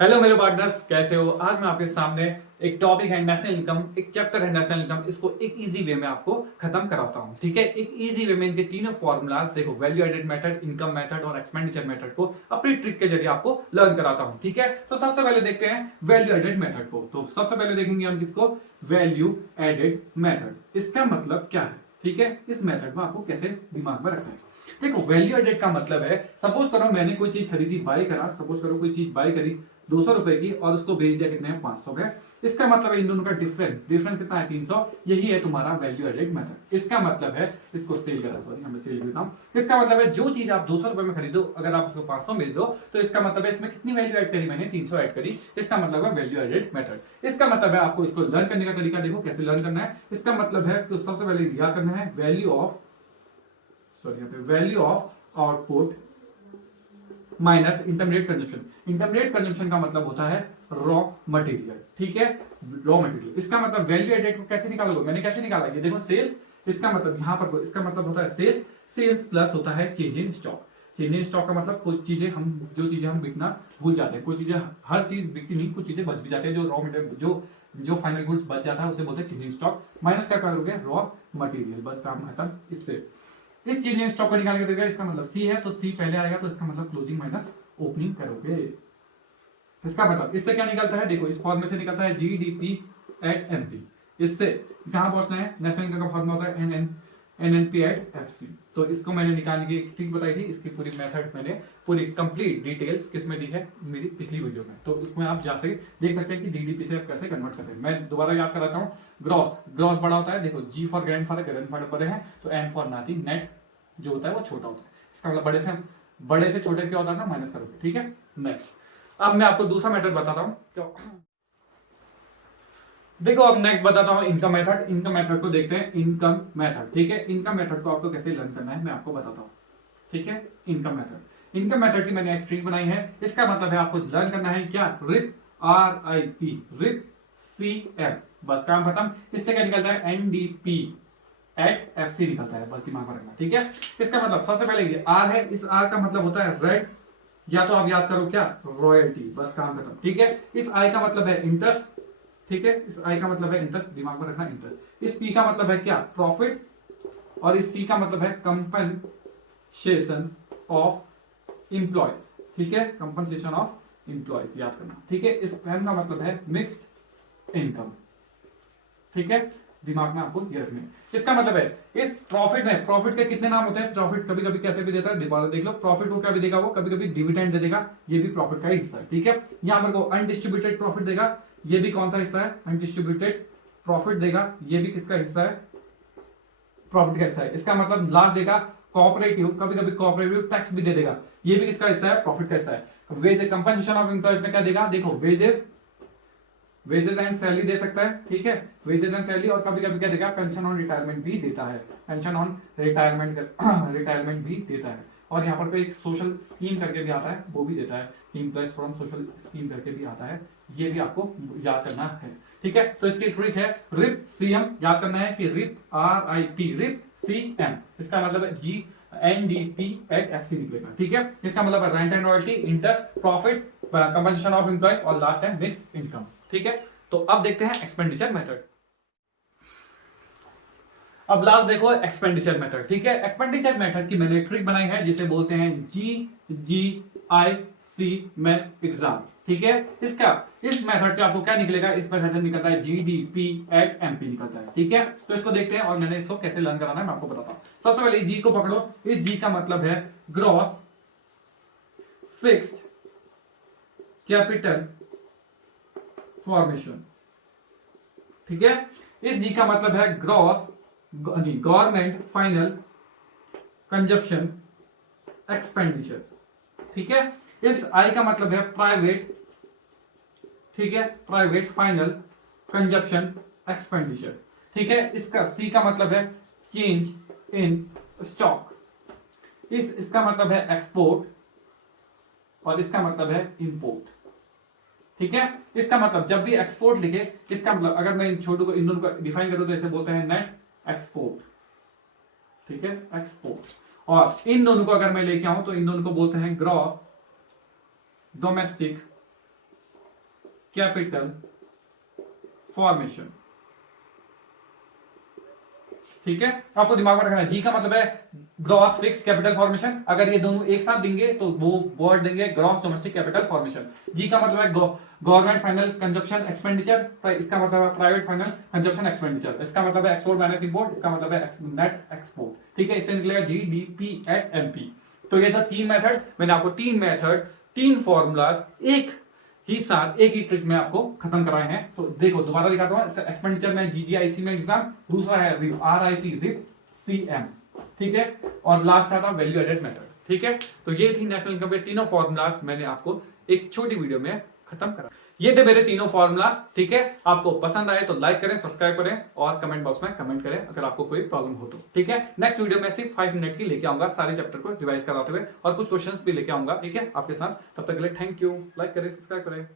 Hello मेरे partners, कैसे हो? आज मैं आपके सामने एक टॉपिक है नेशनल इनकम, एक चैप्टर है नेशनल इनकम। इसको एक इजी वे में आपको खत्म कराता हूं। ठीक है, एक इजी वे में इनके तीनों फॉर्मूलाज देखो, value added method, income method और एक्सपेंडिचर मेथड को अपनी ट्रिक के जरिए आपको लर्न कराता हूं। ठीक है, तो सबसे पहले देखते हैं वैल्यू एडेड मेथड को। तो सबसे पहले देखेंगे हम किसको, वैल्यू एडेड मेथड। इसका मतलब क्या है? ठीक है, इस मेथड को आपको कैसे दिमाग में रखना है। देखो, वैल्यू एडेड का मतलब है, सपोज करो मैंने कोई चीज खरीदी, बाय करा, सपोज करो कोई चीज बाय करी 200 रुपए की और उसको बेच दिया कितने में, 500 में। इसका मतलब है इन दोनों का डिफरेंस कितना है, 300। यही है तुम्हारा वैल्यू एडेड मेथड। इसका मतलब है, इसको सेल करा, सॉरी हमें सेल देता हूं। इसका मतलब है जो चीज आप 200 रुपए में खरीदो, अगर आप उसको 500 में बेच दो, तो इसका मतलब है इसमें कितनी वैल्यू ऐड करी मैंने, 300 ऐड करी। इसका मतलब है वैल्यू एडेड मेथड। इसका मतलब है आपको इसको लर्न करने का तरीका देखो कैसे लर्न करना है। इसका मतलब है तो सबसे पहले याद करना है value of output minus intermediate consumption. Intermediate consumption का मतलब होता है रॉ मटेरियल। ठीक है, रॉ मटेरियल। इसका मतलब वैल्यू एडेड को कैसे निकालोगे, मैंने कैसे निकाला, ये देखो सेल्स। इसका मतलब यहां पर इसका मतलब होता है सेल्स। सेल्स प्लस होता है change in stock. Change in stock का मतलब कुछ चीजें हम, जो चीजें हम बिकना भूल जाते हैं, कुछ चीजें, हर चीज बिकती नहीं, कुछ चीजें बच भी जाती है। जो रॉ मटेरियल, जो फाइनल गुड्स बच जाता है उसे बोलते हैं चेंज इन स्टॉक। माइनस क्या करोगे, रॉ मटेरियल। बस काम खत्म इससे। इस चेंज इन स्टॉक को निकाल के देगा, इसका मतलब सी है तो सी पहले आएगा, तो इसका मतलब क्लोजिंग माइनस ओपनिंग करोगे। इसका मतलब इससे क्या निकलता है, देखो इस फॉर्मूले से निकलता है जीडीपी एट एमपी। इससे कहां पहुंचना है, नेशनल इनकम का फॉर्मूला होता है एनएनपी एट एफसी। तो इसको मैंने निकालने की एक ट्रिक बताई थी, इसकी पूरी मेथड मैंने पूरी कंप्लीट डिटेल्स किसमें दी है, मेरी पिछली वीडियो में। तो उसमें आप जा सके देख सकते हैं कि जीडीपी से आप कैसे कन्वर्ट करते हैं। मैं दोबारा याद कराता हूँ। ग्रॉस ग्रॉस बड़ा होता है, देखो जी फॉर ग्रैंडफादर बड़े हैं, तो एन फॉर नाती, नेट जो होता है वो छोटा होता है। इसका मतलब बड़े से छोटे क्या होता है ना, माइनस करोगे। ठीक है, नेक्स्ट। अब मैं आपको दूसरा मेथड बताता हूं। देखो अब नेक्स्ट बताता हूं इनकम मेथड। इनकम मेथड को देखते हैं, इनकम मेथड। ठीक है, इनकम मेथड को आपको कैसे लर्न करना है मैं आपको बताता हूं। ठीक है, इनकम मेथड की मैंने एक ट्रिक बनाई है। इसका मतलब है आपको लर्न करना है क्या, रिप रिप सी एफ। बस काम खत्म। इससे क्या निकलता है, एनडीपी एट एफ सी निकलता है। बस दिमाग में रखना। ठीक है, इसका मतलब सबसे पहले ये आर है, इस आर का मतलब होता है रेड, या तो आप याद करो क्या, रॉयल्टी। बस काम खत्म। ठीक है, इस आई का मतलब है इंटरेस्ट। ठीक है, इस आई का मतलब है इंटरेस्ट, दिमाग में रखना इंटरेस्ट। इस पी का मतलब है क्या, प्रॉफिट। और इस सी का मतलब है कंपनसेशन ऑफ इंप्लॉयज। ठीक है, कंपनसेशन ऑफ इंप्लॉयज याद करना। ठीक है, इस एम का मतलब है मिक्स्ड इनकम। ठीक है, दिमाग में आपको ये रखना है। इसका मतलब है इस प्रॉफिट में, प्रॉफिट के कितने नाम होते हैं। प्रॉफिट कभी कभी कैसे भी देता है, दोबारा देख लो। प्रॉफिट को क्या भी देगा, वो कभी कभी डिविडेंड दे देगा, ये भी प्रॉफिट का हिस्सा है। ठीक है, यहां पर को अनडिस्ट्रीब्यूटेड प्रॉफिट देगा, ये भी कौन सा हिस्सा है, अनडिस्ट्रीब्यूटेड प्रॉफिट देगा, ये भी किसका हिस्सा है, प्रॉफिट का हिस्सा है। इसका मतलब लास्ट देगा कोऑपरेटिव, कभी कभी कोऑपरेटिव टैक्स भी दे देगा, ये भी किसका हिस्सा है, प्रॉफिट का हिस्सा है। वेज कंपनसेशन ऑफ एम्प्लॉयज में क्या देगा, देखो वेजेस एंड सैलरी दे सकता है। ठीक है, वेजेस एंड सैलरी, और कभी कभी क्या देगा, पेंशन ऑन रिटायरमेंट भी देता है। पेंशन ऑन रिटायरमेंट भी देता है। और यहाँ पर एक सोशल स्कीम करके भी आता है, वो भी देता है, एम्प्लॉयज फ्रॉम सोशल स्कीम करके भी आता है, ये भी आपको याद करना है। ठीक है, तो इसकी ट्रिक है रिप सीएम। याद करना है कि रिप रिप सीएम, इसका मतलब है जी एनडीपी एट एफसी निकलेगा। ठीक है, इसका मतलब है rent and royalty, interest, profit, compensation of employees और लास्ट है मिक्स्ड इनकम। ठीक है, तो अब देखते हैं एक्सपेंडिचर मेथड। अब लास्ट देखो एक्सपेंडिचर मेथड। ठीक है, एक्सपेंडिचर मेथड की मैंने ट्रिक बनाई है जिसे बोलते हैं GGIC में एग्जाम। ठीक है, इसका इस मेथड से आपको क्या निकलेगा, इस मेथड से निकलता है जीडीपी एट एमपी निकलता है। ठीक है, तो इसको देखते हैं और मैंने इसको कैसे लर्न कराना है मैं आपको बताता हूं। सबसे पहले जी को पकड़ो। इस जी का मतलब है ग्रॉस फिक्स्ड कैपिटल फॉर्मेशन। ठीक है, इस जी का मतलब है gross government final consumption expenditure. ठीक है, इस आई का मतलब है प्राइवेट, ठीक है, प्राइवेट फाइनल कंजप्शन एक्सपेंडिचर। ठीक है, इसका सी का मतलब है चेंज इन स्टॉक। इसका मतलब है एक्सपोर्ट और इसका मतलब है इंपोर्ट। ठीक है, इसका मतलब जब भी एक्सपोर्ट लिखे, इसका मतलब अगर मैं इन छोटू को, इन दोनों को डिफाइन करूं तो ऐसे बोलते हैं नेट एक्सपोर्ट। ठीक है, एक्सपोर्ट। और इन दोनों को अगर मैं लेके आऊं तो इन दोनों को बोलते हैं ग्रॉस डोमेस्टिक कैपिटल फॉर्मेशन। ठीक है, आपको दिमाग में रखना है, जी का मतलब है ग्रॉस फिक्स कैपिटल फॉर्मेशन। अगर ये दोनों एक साथ देंगे तो वो वर्ड देंगे ग्रॉस डोमेस्टिक कैपिटल फॉर्मेशन। जी का मतलब है गवर्नमेंट फाइनल कंजप्शन एक्सपेंडिचर, इसका मतलब है प्राइवेट फाइनल कंजप्शन एक्सपेंडिचर। इसका मतलब है एक्सपोर्ट माइनस इंपोर्ट, इसका मतलब है नेट एक्सपोर्ट। ठीक है, इससे निकलेगा जीडीपी एट एमपी। तो ये था 3 मेथड, मैंने आपको 3 मेथड 3 फॉर्मूलाज एक ही साथ एक ही ट्रिक में आपको खत्म कराए हैं। तो देखो दोबारा दिखाता हूं, एक्सपेंडिचर में जीजीआईसी में एग्जाम, दूसरा है रिप आरआईसी रिप सीएम। ठीक है, और लास्ट था वैल्यू एडेड मेथड। ठीक है, तो ये थी नेशनल इनकम के तीनों फॉर्मूलाज, मैंने आपको एक छोटी वीडियो में खत्म करा। ये थे मेरे तीनों फॉर्मूलाज। ठीक है, आपको पसंद आए तो लाइक करें, सब्सक्राइब करें और कमेंट बॉक्स में कमेंट करें अगर आपको कोई प्रॉब्लम हो तो। ठीक है, नेक्स्ट वीडियो में सिर्फ 5 मिनट की लेके आऊंगा, सारे चैप्टर को रिवाइज कराते हुए और कुछ क्वेश्चंस भी लेके आऊंगा। ठीक है, आपके साथ। तब तक के लिए थैंक यू, लाइक करें, सब्सक्राइब करें।